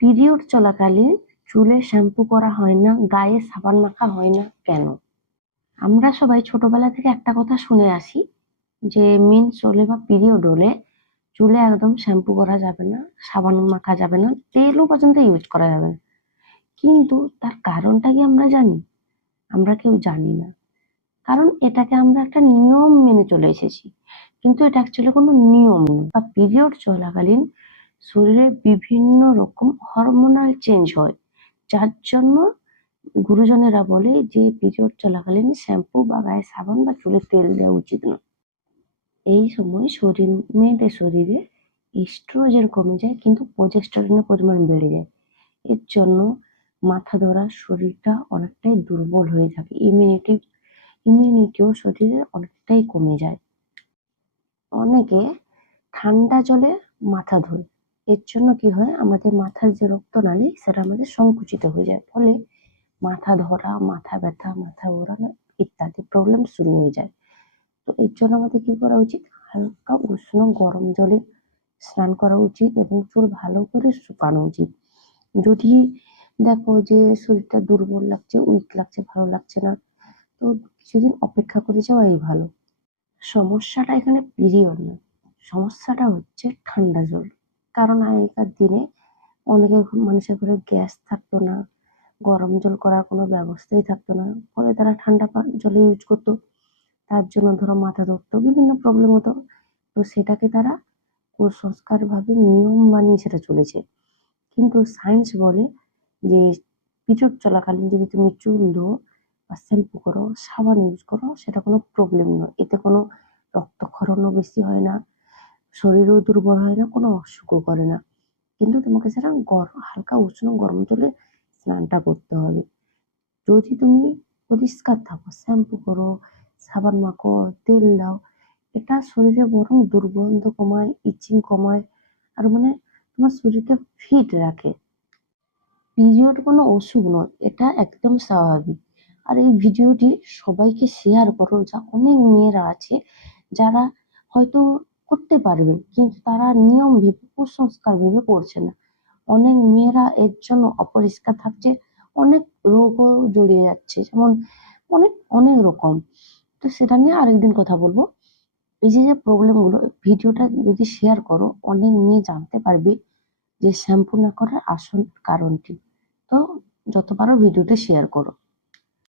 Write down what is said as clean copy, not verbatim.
Period চলাকালীন চুলে shampoo করা হয় না, গায়ে সাবান মাখা হয় না কেন? আমরা সবাই ছোটবেলা থেকে একটা কথা শুনে আসি যে মেন্স হলে বা পিরিয়ড হলে চুলে একদম শ্যাম্পু করা যাবে না, সাবান মাখা যাবে না, তেলও পর্যন্ত ইউজ করা যাবে না। কিন্তু তার কারণটা কি আমরা জানি? আমরা কেউ জানি না। কারণ এটাকে আমরা একটা নিয়ম মেনে চলে এসেছি, কিন্তু এটা অ্যাকচুয়ালি কোনো নিয়ম নয়। বা পিরিয়ড চলাকালীন শরীরে বিভিন্ন রকম হরমোনাল চেঞ্জ হয়, যার জন্য গুরুজনেরা বলে যে পিরিয়ড চলাকালীন শ্যাম্পু বা গায়ে সাবান বা চুলে তেল দেওয়া উচিত নয়। এই সময় মেয়েদের শরীরে ইস্ট্রোজেন কমে যায়, কিন্তু প্রজেস্টেরনের পরিমাণ বেড়ে যায়। এর জন্য মাথা ধরা, শরীরটা অনেকটাই দুর্বল হয়ে থাকে, ইমিউনিটিও শরীরের অনেকটাই কমে যায়। অনেকে ঠান্ডা জলে মাথা ধোয়। এর জন্য কি হয়, আমাদের মাথার যে রক্তনালী সেটা আমাদের সংকুচিত হয়ে যায়, ফলে মাথা ধরা, মাথা ব্যথা, মাথা ঘোরানো ইত্যাদি প্রবলেম শুরু হয়ে যায়। তো এর জন্য আমাদের কি করা উচিত? হালকা উষ্ণ গরম জলে স্নান করা উচিত এবং চুল ভালো করে শুকানো উচিত। যদি দেখো যে শরীরটা দুর্বল লাগছে, উইক লাগছে, ভালো লাগছে না, তো কিছুদিন অপেক্ষা করে যাওয়াই ভালো। সমস্যাটা এখানে পিরিয়ড না, সমস্যাটা হচ্ছে ঠান্ডা জল। কারণ আগেকার দিনে অনেকের মানুষের ঘরে গ্যাস থাকতো না, গরম জল করার কোনো ব্যবস্থাই থাকতো না, ফলে তারা ঠান্ডা জলে ইউজ করতো। তার জন্য ধরো মাথা ধরতো, বিভিন্ন প্রবলেম হতো। তো সেটাকে তারা কুসংস্কার ভাবে নিয়ম বানিয়ে সেটা চলেছে। কিন্তু সায়েন্স বলে যে পিরিয়ড চলাকালীন যদি তুমি চুল ধো বা শ্যাম্পু করো, সাবান ইউজ করো, সেটা কোনো প্রবলেম নয়। এতে কোনো রক্তক্ষরণও বেশি হয় না, শরীরও দুর্বল হয় না, কোনো অসুখও করে না। কিন্তু তোমাকে সেটা হালকা উষ্ণ গরম জলে স্নানটা করতে হবে। যদি তুমি পরিষ্কার থাকো, শ্যাম্পু করো, সাবান মাখো, তেল দাও, এটা শরীরে বরং দুর্গন্ধ কমায়, ইচিং কমায়, আর তোমার শরীরকে ফিট রাখে। পিরিয়ড কোনো অসুখ নয়, এটা একদম স্বাভাবিক। আর এই ভিডিওটি সবাইকে শেয়ার করো, যা অনেক মেয়েরা আছে যারা হয়তো করতে পারবে, কিন্তু তারা নিয়ম ভেবে, কুসংস্কার ভেবে করছে না। অনেক মেয়েরা এর জন্য অপরিষ্কার থাকছে, অনেক রোগও জড়িয়ে যাচ্ছে, যেমন অনেক অনেক রকম। তো সেটা নিয়ে আরেকদিন কথা বলবো। এই যে যে প্রবলেম গুলো, ভিডিওটা যদি শেয়ার করো, অনেক মেয়ে জানতে পারবে যে শ্যাম্পু না করার আসল কারণটি। তো যত পারো ভিডিওটা শেয়ার করো।